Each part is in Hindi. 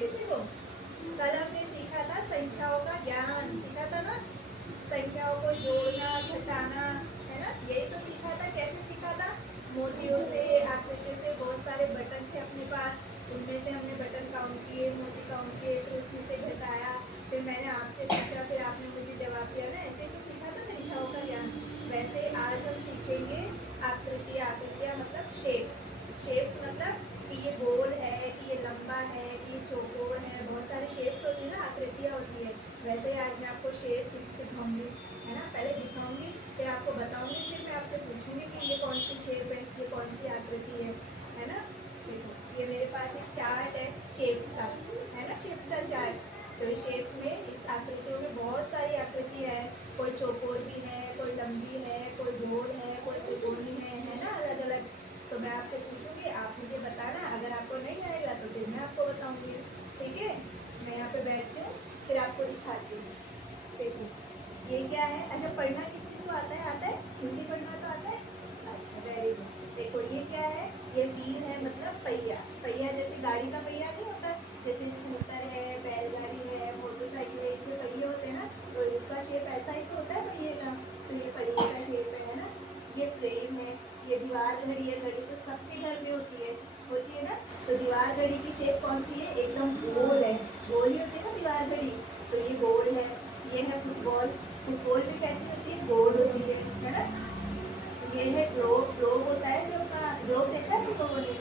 किसी को? कल हमने सीखा था संख्याओं का ज्ञान, सीखा था ना, संख्याओं को जोड़ना, घटाना, है ना, यही तो सीखा था। कैसे सीखा था? मोतियों से, आकृति से। बहुत सारे बटन थे अपने पास, उनमें से हमने बटन काउंट किए, मोती काउंट किए, फिर उसमें से घटाया, फिर मैंने आपसे पूछा, फिर आपने मुझे जवाब दिया ना। ऐसे ही तो सीखा था संख्याओं का ज्ञान। वैसे आज हम सीखेंगे आकृति। आकृतियाँ मतलब शेप्स। शेप्स मतलब कि ये गोल है, कि ये लंबा है, कि ये चौकोर है। बहुत सारे शेप्स होती है ना, आकृतियाँ होती है। वैसे आज मैं आपको शेप सिखाऊंगी, है ना। पहले दिखाऊंगी, फिर आपको बताऊंगी, फिर मैं आपसे पूछूंगी कि ये कौन सी शेप है, ये कौन सी आकृति है ना। देखो, ये मेरे पास एक चार्ट है शेप्स का, है ना, शेप्स का चार्ट। तो इस शेप्स में, इस आकृतियों में बहुत सारी आकृति है। कोई चौकोर भी है, कोई लंबी है, कोई गोल है, कोई त्रिकोणी है ना, अलग अलग। तो मैं आपसे पूछूंगी, आप मुझे बताना। अगर आपको नहीं आएगा तो फिर मैं आपको बताऊंगी, ठीक है। मैं यहाँ पे बैठती हूँ, फिर आपको दिखाती हूँ। देखो, ये क्या है? अच्छा, पढ़ना किस किस को आता है? आता है? हिंदी पढ़ना तो आता है? अच्छा, वेरी गुड। देखो, ये क्या है? ये व्हील है, मतलब पहिया। पहिया जैसे गाड़ी का पहिया नहीं होता, जैसे स्कूटर है, बैलगाड़ी है, मोटरसाइकिल है, इनके पहिए होते हैं ना, तो इनका शेप ऐसा ही तो होता है पहिए का। तो ये पहिए का शेप है ना। ये फ्रेम है, ये दीवार घड़ी है। घड़ी तो सबके घर में होती है ना। तो दीवार घड़ी की शेप कौन सी है? एकदम गोल है। गोल ही होती है ना दीवार घड़ी, तो ये गोल है। ये है फुटबॉल। फुटबॉल भी कैसी होती है? गोल होती है ना। ये है ग्लोब। ग्लोब होता है जो अपना, ग्लोब देखा है लोगों ने,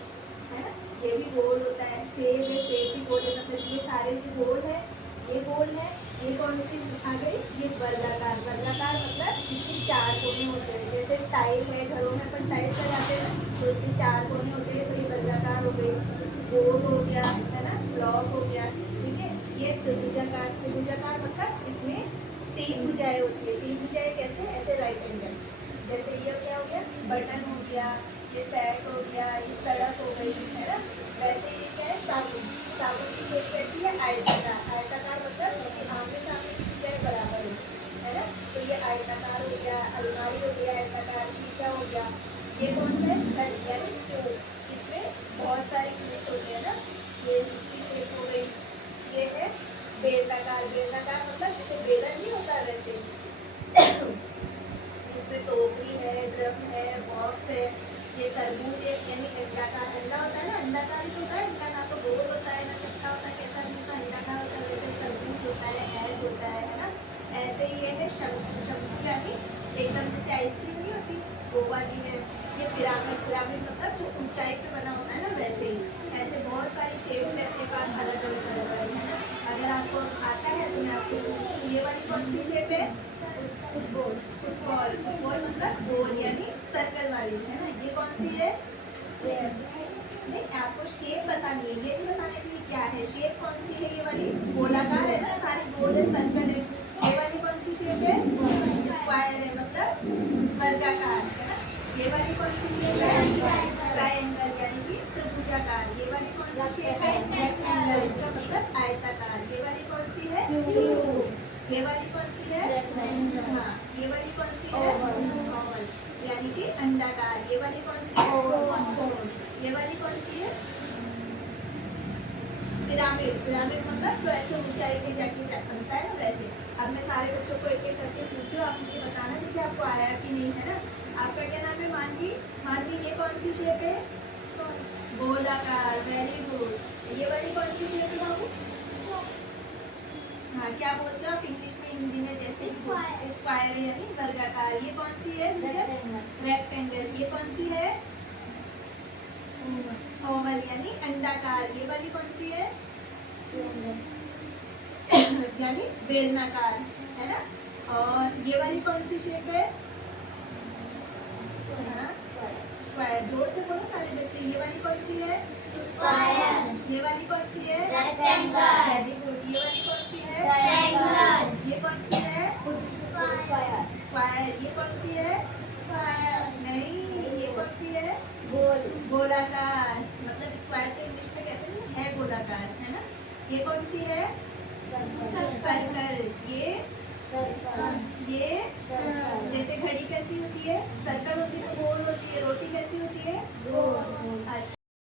है ना। ये भी गोल होता है। सेब है, सेब भी गोल है। मतलब ये सारे जो गोल है, ये गोल है। ये कौन सी आ गई? ये वर्गाकार। वर्गाकार मतलब इसके चार कोने होते हैं। जैसे टाइल है, घरों में अपन टाइल्स लगाते हैं ना, तो इसके चार कोने होते हैं। तो ये वर्गाकार हो गई। गोल हो गया, है ना, ब्लॉक हो गया, ठीक है। ये त्रिभुजाकार। त्रिभुजाकार मतलब इसमें तीन भुजाएं होती है। तीन भुजाएं कैसे? ऐसे राइट एंगल। जैसे ये क्या हो गया? बटन हो गया, ये सेट हो गया, ये सड़क हो गई, है ना। वैसे ये क्या है? साबुन। साबुन की शेप कैसी है? आयताकार। आयताकार मतलब इसके आमने सामने की भुजाएं बराबर है ना। तो ये आयताकार हो गया। अलमारी हो गया आयताकार। शीशा हो गया। ये कौन सा है? घड़ी यानी क्यूब, जिसमें बहुत सारी यूनिट होती है ना। ये इसकी शेप हो गई। ये है बेलनाकार। बेलनाकार मतलब जैसे बेलन नहीं होता वैसे। इसमें टोकरी है, ड्रम है, बॉक्स है। ये तरबूज है, यानी अंडाकार। अंडा होता है ना, अंडाकार ही होता है। अंडाकार तो गोल होता है ना, चपटा होता है, कैसा भी होता है। अंडाकार होता है, वैसे तरबूज होता है, एग होता है ना। ऐसे ही ये है शंकु। शंकु यानी एकदम जैसे आइसक्रीम नहीं होती, वो वाली है। ये पिरामिड। पिरामिड मतलब जो ऊंचाई पे बना होता है ना, वैसे ही। ऐसे बहुत सारी शेप्स है अपने पास, अलग अलग अलग अलग, है ना। अगर आपको आता है तो मैं आपको पूछूँ, ये वाली कौन सी शेप है? फुटबॉल। फुटबॉल। फुटबॉल मतलब गोल यानी सर्कल वाली, है ना। ये कौन सी है? नहीं, आपको शेप बतानी है, ये नहीं बताना कि ये क्या है। शेप कौन सी है? ये वाली गोलाकार है ना, सारी गोल है, सर्कल है। ये वाली कौन सी शेप है? स्क्वायर है, मतलब वर्गाकार, है ना। ये वाली कौन सी शेप है? ट्रायंगल यानी कि त्रिभुजाकार। ये वाली कौन सी शेप है? रेक्टेंगल, इसका मतलब आयताकार। ये वाली कौन सी है? क्यूब। ये वाली कौन सी है? हाँ, ये वाली कौन सी है? ओवल यानी कि अंडाकार। ये वाली कौन सी है? कोन। ये वाली कौन सी है? पिरामिड। पिरामिड मतलब जो ऐसे ऊंचाई पे जाके बनता है ना, वैसे। अब मैं सारे बच्चों को एक एक करके पूछ रही हूँ, आप मुझे बताना देखिए आपको आया कि नहीं, है ना। आपका क्या नाम है? मानवी। मानवी, ये कौन सी शेप है? गोलाकार। Very good. ये वाली कौन सी शेप है बाबू? हाँ, क्या बोलते हो आप इंग्लिश में, हिंदी में? जैसे स्क्वायर यानी वर्गाकार। ये कौन सी है? रेक्टेंगल। ये कौन सी है? ओवल यानी अंडाकार। ये वाली कौन सी है? यानी बेलनाकार, है ना। और ये वाली कौन सी शेप है? स्क्वायर। जोर से बोलो सारे बच्चे। ये वाली कौन सी है? स्क्वायर। ये वाली कौन सी है? रेक्टेंगल। Very good. ये वाली कौन सी है? ट्रायंगल। ये कौन सी है? स्क्वायर। ये कौन सी है? नहीं, ये कौन सी है? गोलाकार। मतलब स्क्वायर तो इंग्लिश में कहते हैं है गोलाकार, है ना। ये कौन सी है? सर्कल। ये जैसे घड़ी कैसी होती है? सर्कल होती है, गोल होती है। रोटी कैसी होती है? अच्छा।